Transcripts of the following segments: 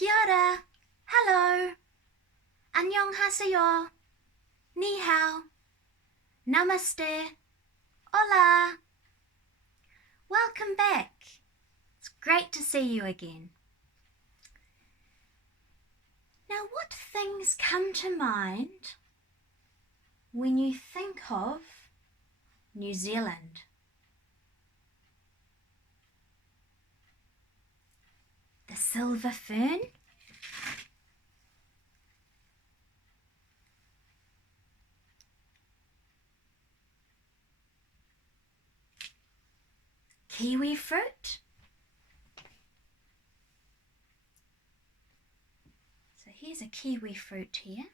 Kia ora, hello, annyeonghaseyo, ni hao, namaste, hola. Welcome back. It's great to see you again. Now, what things come to mind when you think of New Zealand? The silver fern? Kiwi fruit? So here's a kiwi fruit here.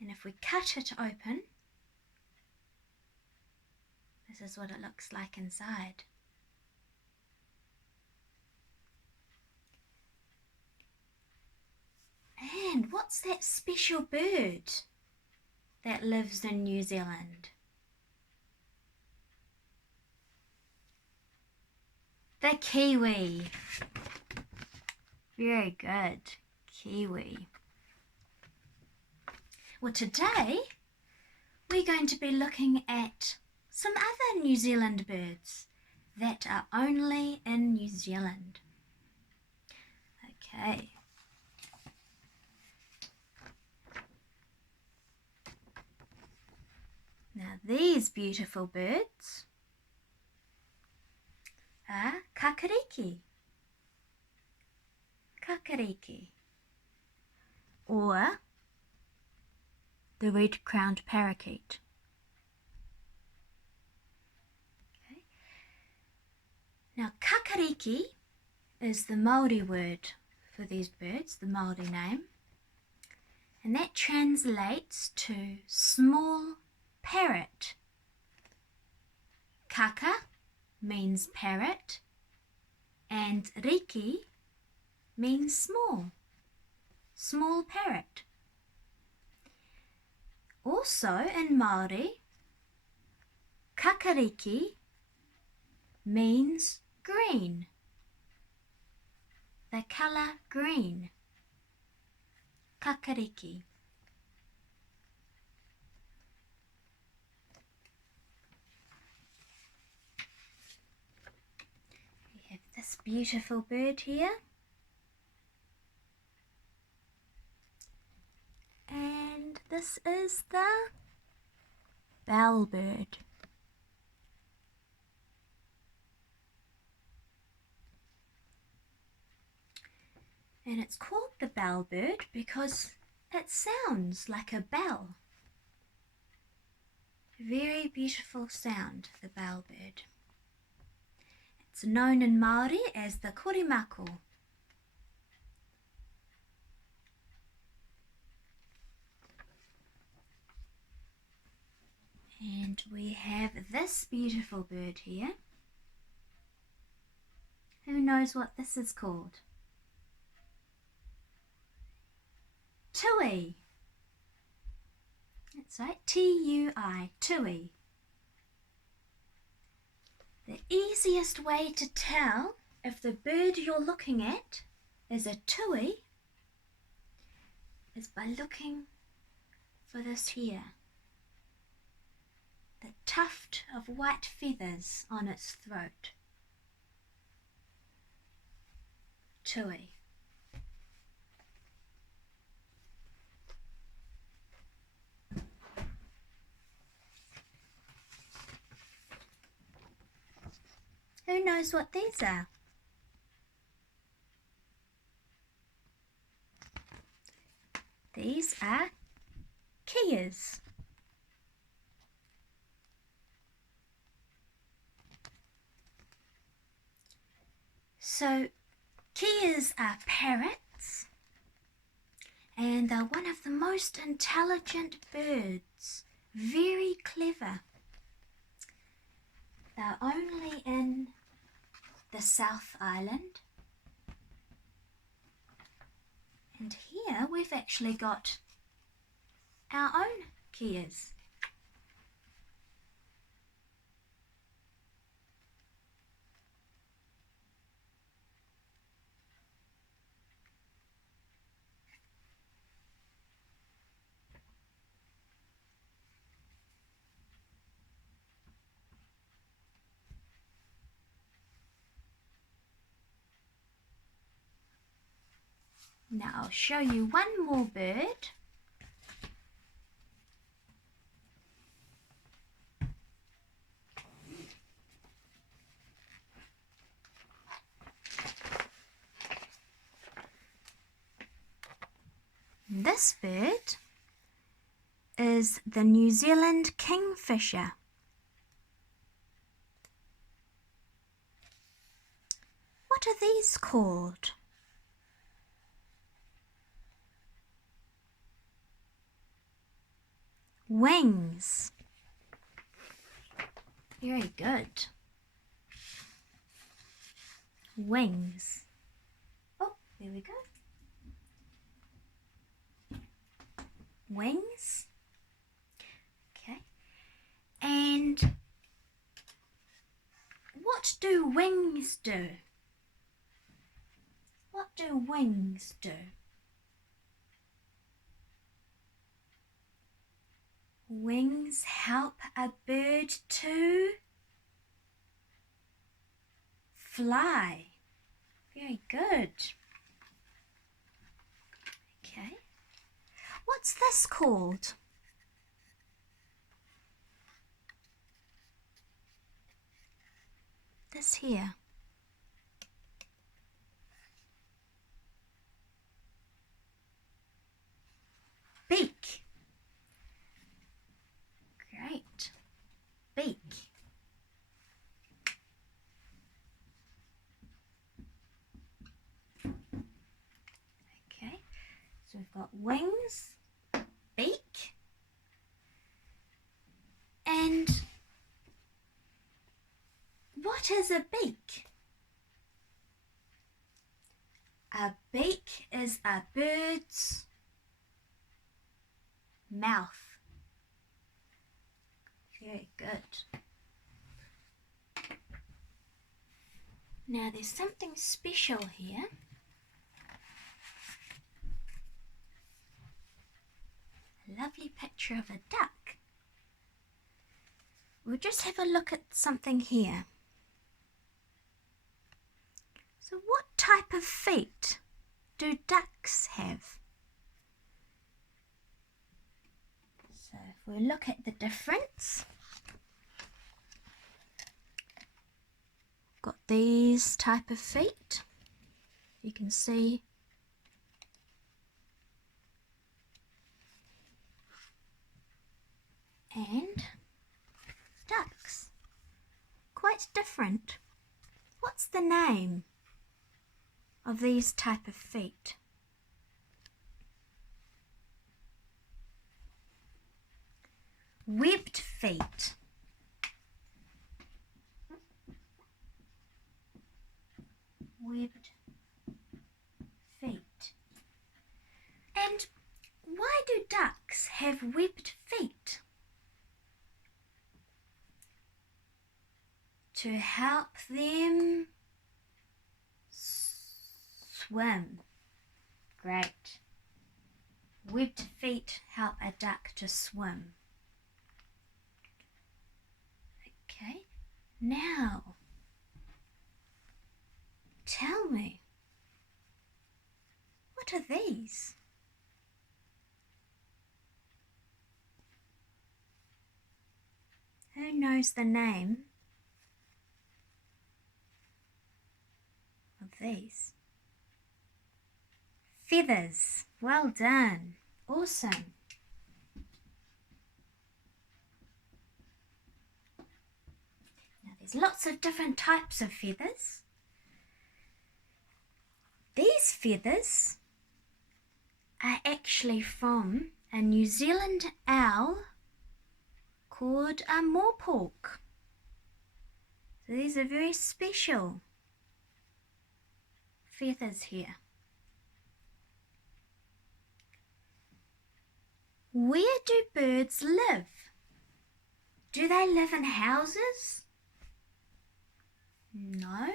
And if we cut it open, this is what it looks like inside. And what's that special bird that lives in New Zealand? The kiwi. Very good, kiwi. Well, today we're going to be looking at some other New Zealand birds that are only in New Zealand. Okay. Now these beautiful birds are kakariki. Kakariki. Or the Red Crowned Parakeet. Okay. Now kakariki is the Māori word for these birds, the Māori name, and that translates to small parrot. Kaka means parrot and riki means small parrot. Also in Māori, kakariki means green, the colour green. Kakariki. We have this beautiful bird here. And this is the bellbird. And it's called the bellbird because it sounds like a bell. Very beautiful sound, the bellbird. It's known in Māori as the korimako. And we have this beautiful bird here. Who knows what this is called? Tui. That's right, T-U-I, tui. The easiest way to tell if the bird you're looking at is a tui is by looking for this here. The tuft of white feathers on its throat. Tui. Who knows what these are? These are keas. So keas are parrots, and they're one of the most intelligent birds. Very clever. They're only in the South Island. And here we've actually got our own keas. Now I'll show you one more bird. This bird is the New Zealand Kingfisher. What are these called? Wings. Very good. Wings. Oh, there we go. Wings. Okay. And what do wings do? What do wings do? Wings help a bird to fly. Very good. Okay. What's this called? This here. Beak. Great. Beak. Okay, so we've got wings, beak, and what is a beak? A beak is a bird's mouth. Very good. Now there's something special here. A lovely picture of a duck. We'll just have a look at something here. So what type of feet do ducks have? So if we look at the difference, got these type of feet. You can see and ducks, quite different. What's the name of these type of feet? Webbed feet. Webbed feet. And why do ducks have webbed feet? To help them swim. Great. Webbed feet help a duck to swim. Okay, now tell me, what are these? Who knows the name of these? Feathers. Well done. Awesome. Now there's lots of different types of feathers. These feathers are actually from a New Zealand owl called a moorpork. So these are very special feathers here. Where do birds live? Do they live in houses? No.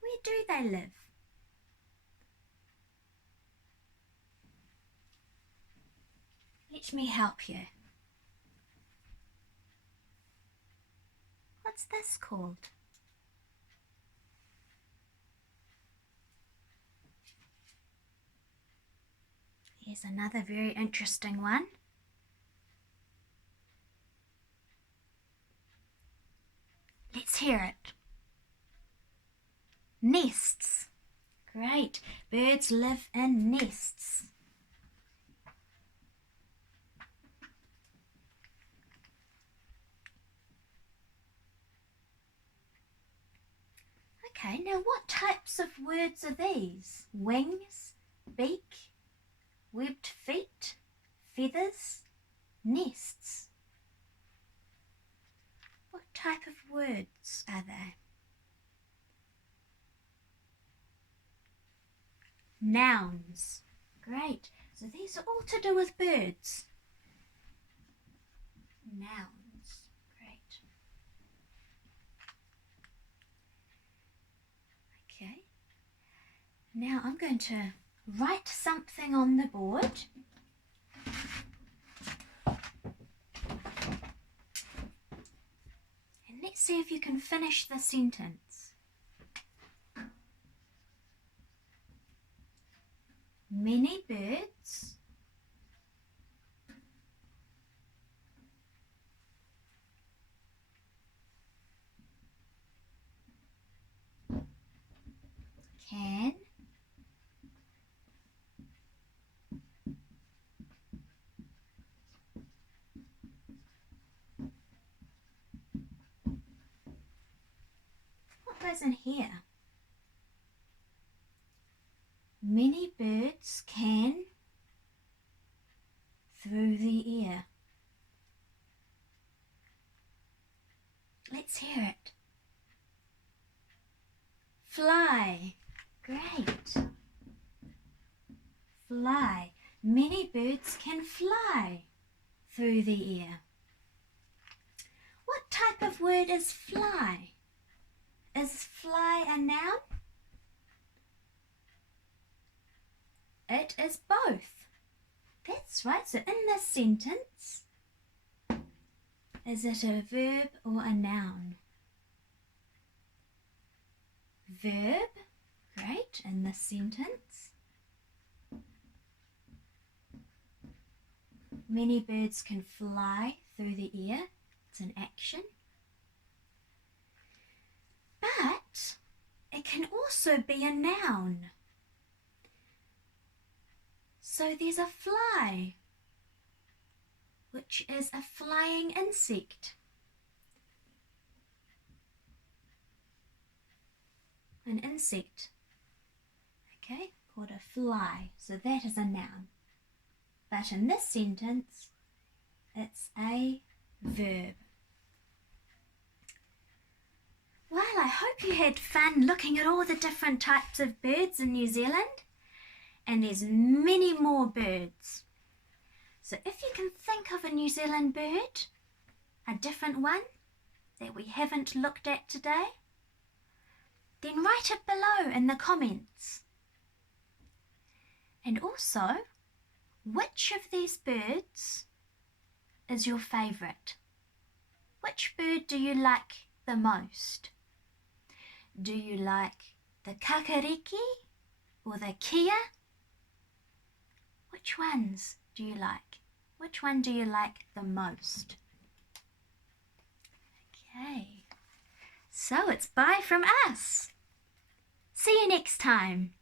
Where do they live? Let me help you. What's this called? Here's another very interesting one. Let's hear it. Nests. Great. Birds live in nests. Okay, now what types of words are these? Wings, beak, webbed feet, feathers, nests. What type of words are they? Nouns. Great. So these are all to do with birds. Nouns. Great. Okay. Now I'm going to write something on the board. And let's see if you can finish the sentence. Many birds can what goes in here? Many birds can through the air. Let's hear it. Fly. Great. Fly. Many birds can fly through the air. What type of word is fly? Is fly a noun? It is both. That's right. So in this sentence, is it a verb or a noun? Verb. Great. In this sentence. Many birds can fly through the air. It's an action. But it can also be a noun. So there's a fly, which is a flying insect. An insect, okay, called a fly. So that is a noun. But in this sentence, it's a verb. Well, I hope you had fun looking at all the different types of birds in New Zealand. And there's many more birds. So if you can think of a New Zealand bird, a different one that we haven't looked at today, then write it below in the comments. And also, which of these birds is your favourite? Which bird do you like the most? Do you like the kakariki or the kia? Which ones do you like? Which one do you like the most? Okay, so it's bye from us. See you next time.